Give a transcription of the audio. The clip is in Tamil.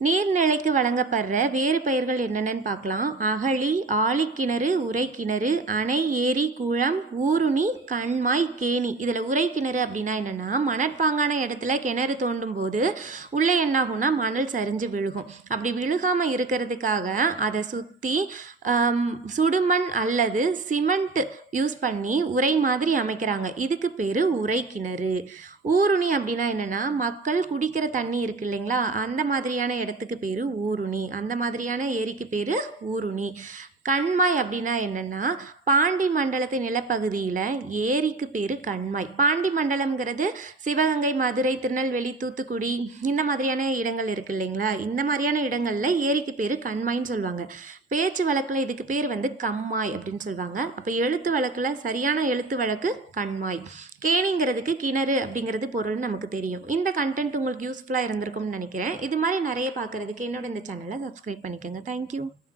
நீர்நிலைக்கு வழங்கப்படுற வேறு பெயர்கள் என்னென்னு பார்க்கலாம். அகழி, ஆழிக்கிணறு, உறைக்கிணறு, அணை, ஏரி, குளம், ஊருணி, கண்மாய், கேணி. இதில் உறைக்கிணறு அப்படின்னா என்னென்னா, மணற்பாங்கான இடத்துல கிணறு தோண்டும் போது உள்ளே என்னாகும்னா மணல் சரிஞ்சு விழுகும். அப்படி விழுகாமல் இருக்கிறதுக்காக அதை சுற்றி சுடுமண் அல்லது சிமெண்ட் யூஸ் பண்ணி உறை மாதிரி அமைக்கிறாங்க. இதுக்கு பேர் உறைக்கிணறு. ஊருணி அப்படின்னா என்னென்னா, மக்கள் குடிக்கிற தண்ணி இருக்கு இல்லைங்களா, அந்த மாதிரியான இடத்துக்கு பேர் ஊருணி. அந்த மாதிரியான ஏரிக்கு பேர் ஊருணி. கண்மாய் அப்படின்னா என்னென்னா, பாண்டி மண்டலத்து நிலப்பகுதியில் ஏரிக்கு பேர் கண்மாய். பாண்டி மண்டலம்ங்கிறது சிவகங்கை, மதுரை, திருநெல்வேலி, தூத்துக்குடி இந்த மாதிரியான இடங்கள் இருக்குது இல்லைங்களா, இந்த மாதிரியான இடங்களில் ஏரிக்கு பேர் கண்மாய்ன்னு சொல்லுவாங்க. பேச்சு வழக்கில் இதுக்கு பேர் கம்மாய் அப்படின்னு சொல்லுவாங்க. அப்போ எழுத்து வழக்கில் சரியான எழுத்து வழக்கு கண்மாய். கேணிங்கிறதுக்கு கிணறு அப்படிங்கிறது பொருள் நமக்கு தெரியும். இந்த கண்டென்ட் உங்களுக்கு யூஸ்ஃபுல்லாக இருந்திருக்கும்னு நினைக்கிறேன். இது மாதிரி நிறைய பார்க்குறதுக்கு என்னோட இந்த சேனலை சப்ஸ்கிரைப் பண்ணிக்கோங்க. தேங்க்யூ.